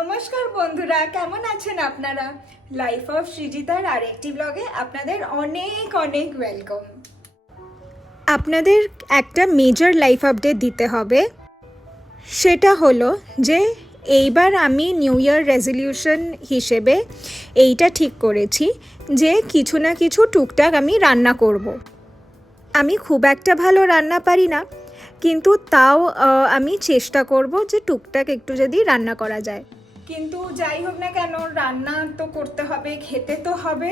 নমস্কার বন্ধুরা, কেমন আছেন আপনারা? লাইফ অফ সৃজিতার আরেকটি ব্লগে আপনাদের অনেক অনেক ওয়েলকাম। আপনাদের একটা মেজর লাইফ আপডেট দিতে হবে। সেটা হলো যে এইবার আমি নিউ ইয়ার রেজলিউশন হিসেবে এইটা ঠিক করেছি যে কিছু না কিছু টুকটাক আমি রান্না করব। আমি খুব একটা ভালো রান্না পারি না, কিন্তু তাও আমি চেষ্টা করব যে টুকটাক একটু যদি রান্না করা যায়। কিন্তু যাই হোক না কেন, রান্না তো করতে হবে, খেতে তো হবে।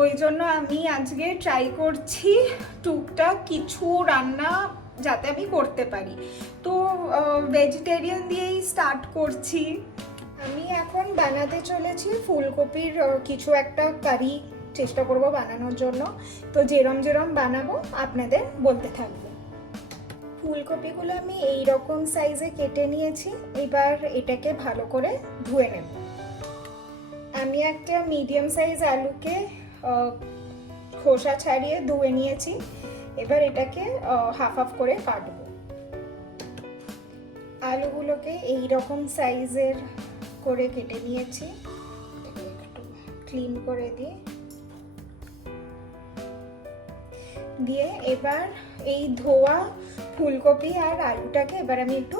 ওই জন্য আমি আজকে ট্রাই করছি টুকটাক কিছু রান্না যাতে আমি করতে পারি। তো ভেজিটেরিয়ান দিয়েই স্টার্ট করছি। আমি এখন বানাতে চলেছি ফুলকপির কিছু একটা কারি চেষ্টা করব বানানোর জন্য। তো যেরম বানাবো আপনাদের বলতে থাকবো। ফুলকপিগুলো আমি এই রকম সাইজে কেটে নিয়েছি। এবার এটাকে ভালো করে ধুয়ে নেব। আমি একটা মিডিয়াম সাইজ আলুকে খোসা ছাড়িয়ে ধুয়ে নিয়েছি। এবার এটাকে হাফ হাফ করে কাটবো। আলুগুলোকে এই রকম সাইজের করে কেটে নিয়েছি। একটু ক্লিন করে দিয়ে এবার এই ধোয়া ফুলকপি আর আলুটাকে এবার আমি একটু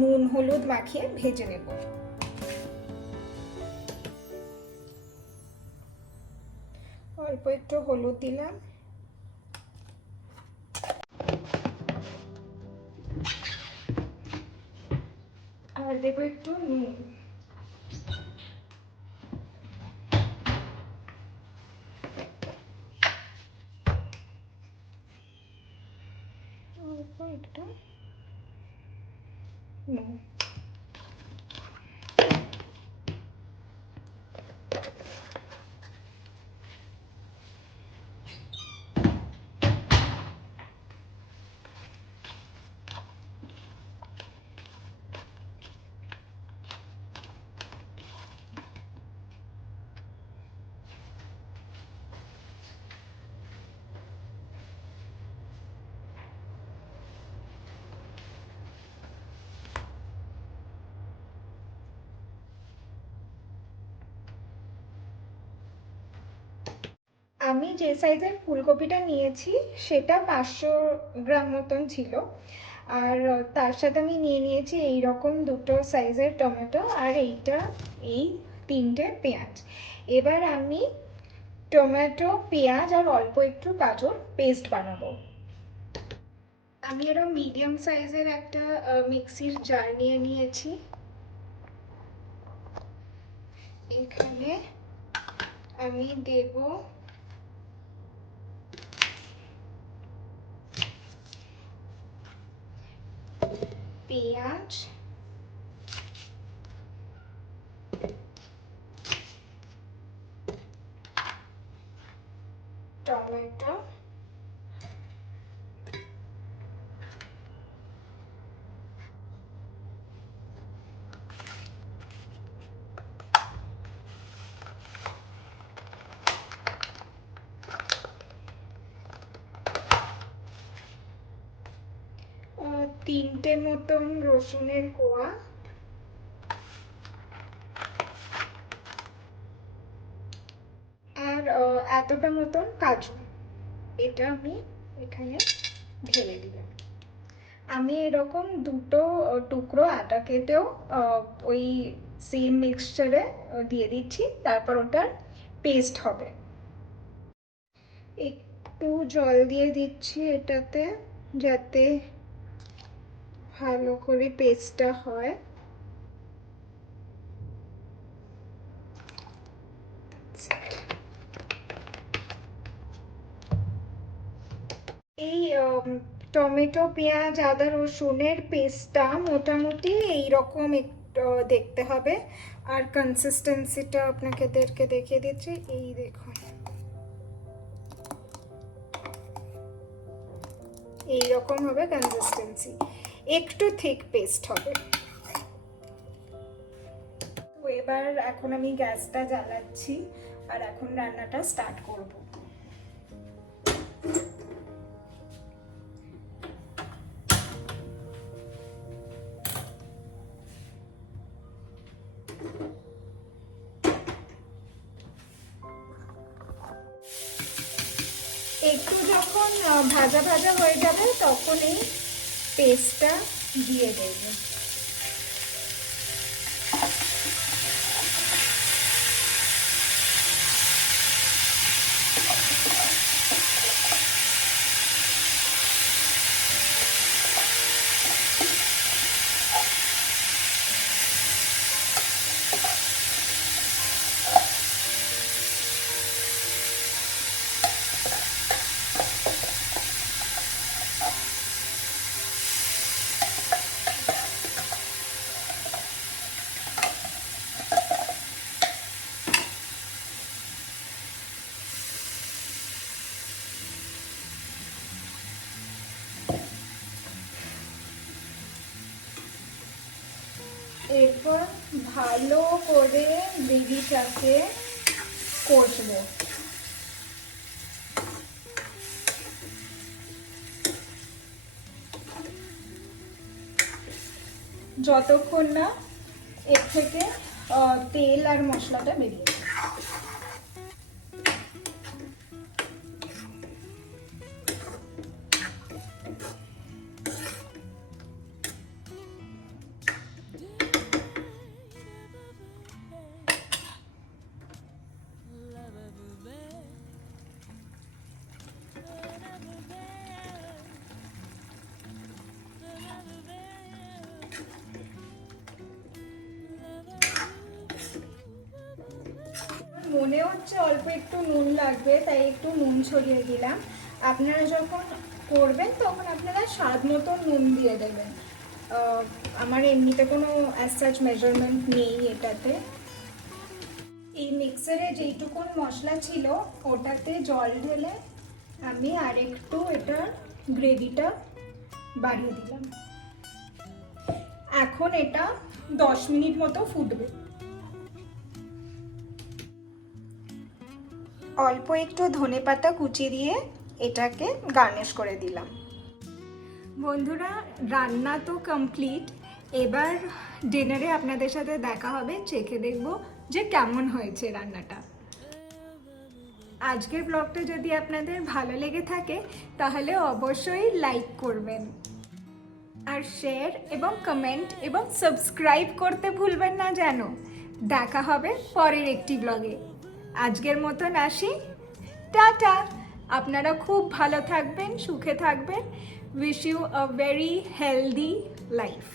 নুন হলুদ মাখিয়ে ভেজে নেব। অল্প একটু হলুদ দিলাম, আর দেবো একটু নুন। অল্প একটু নুন। আমি যে সাইজের ফুলকপিটা নিয়েছি সেটা 500 গ্রাম মতন ছিল। আর তার সাথে আমি নিয়ে নিয়েছি এই রকম দুটো সাইজের টমেটো, আর এই 3টে পেঁয়াজ। এবার আমি টমেটো, পেঁয়াজ আর অল্প একটু গাজর পেস্ট বানাবো। আমি এরকম মিডিয়াম সাইজের একটা মিক্সির জার নিয়ে নিয়েছি। এখানে আমি দেব পেঁয়াজ, টমেটো, তিনটে মতন রসুনের কোয়া, আর এতটা মতন কাজু। এটা আমি এখানে ঢেলে দিলাম। আমি এরকম দুটো টুকরো আটা কেটেও ওই সেম মিক্সচারে দিয়ে দিচ্ছি, তারপর ওটার পেস্ট হবে। একটু জল দিয়ে দিচ্ছি এটাতে, যাতে ভালো করে পেস্টটা হয়। এই টমেটো, পেঁয়াজ, আদা, রসুনের পেস্টটা মোটামুটি এইরকম একটু দেখতে হবে। আর কনসিস্টেন্সিটা আপনাদেরকে দেখিয়ে দিচ্ছি। এই দেখুন, এইরকম হবে কনসিস্টেন্সি, একটু থিক পেস্ট হবে। তো এবার এখন আমি গ্যাসটা জ্বালাচ্ছি আর এখন রান্নাটা স্টার্ট করব। যখন ভাজা ভাজা হয়ে যাবে তখন এই পেস্টটা দিয়ে দেবো। এরপর ভালো করে গ্রেভিটাকে কষবো। যতক্ষণ না এর থেকে তেল আর মশলাটা বেরিয়ে যায়। মনে হচ্ছে অল্প একটু নুন লাগবে, তাই একটু নুন ছড়িয়ে দিলাম। আপনারা যখন করবেন তখন আপনারা স্বাদ মতো নুন দিয়ে দেবেন। আমার এমনিতে কোনো অ্যাজ সাচ মেজারমেন্ট নেই এটাতে। এই মিক্সারে যেইটুকুন মশলা ছিল ওটাতে জল ঢেলে আমি আরেকটু এটার গ্রেভিটা বাড়িয়ে দিলাম। এখন এটা 10 মিনিট মতো ফুটবে। অল্প একটু ধনেপাতা কুচি দিয়ে এটাকে গার্নিশ করে দিলাম। বন্ধুরা, রান্না তো কমপ্লিট। এবার ডিনারে আপনাদের সাথে দেখা হবে, চেখে দেখব যে কেমন হয়েছে রান্নাটা। আজকের ব্লগটা যদি আপনাদের ভালো লেগে থাকে তাহলে অবশ্যই লাইক করবেন, আর শেয়ার এবং কমেন্ট এবং সাবস্ক্রাইব করতে ভুলবেন না যেন। দেখা হবে পরের একটি ব্লগে। আজকের মতন আসি, টাটা। আপনারা খুব ভালো থাকবেন, সুখে থাকবেন। Wish you a very healthy life.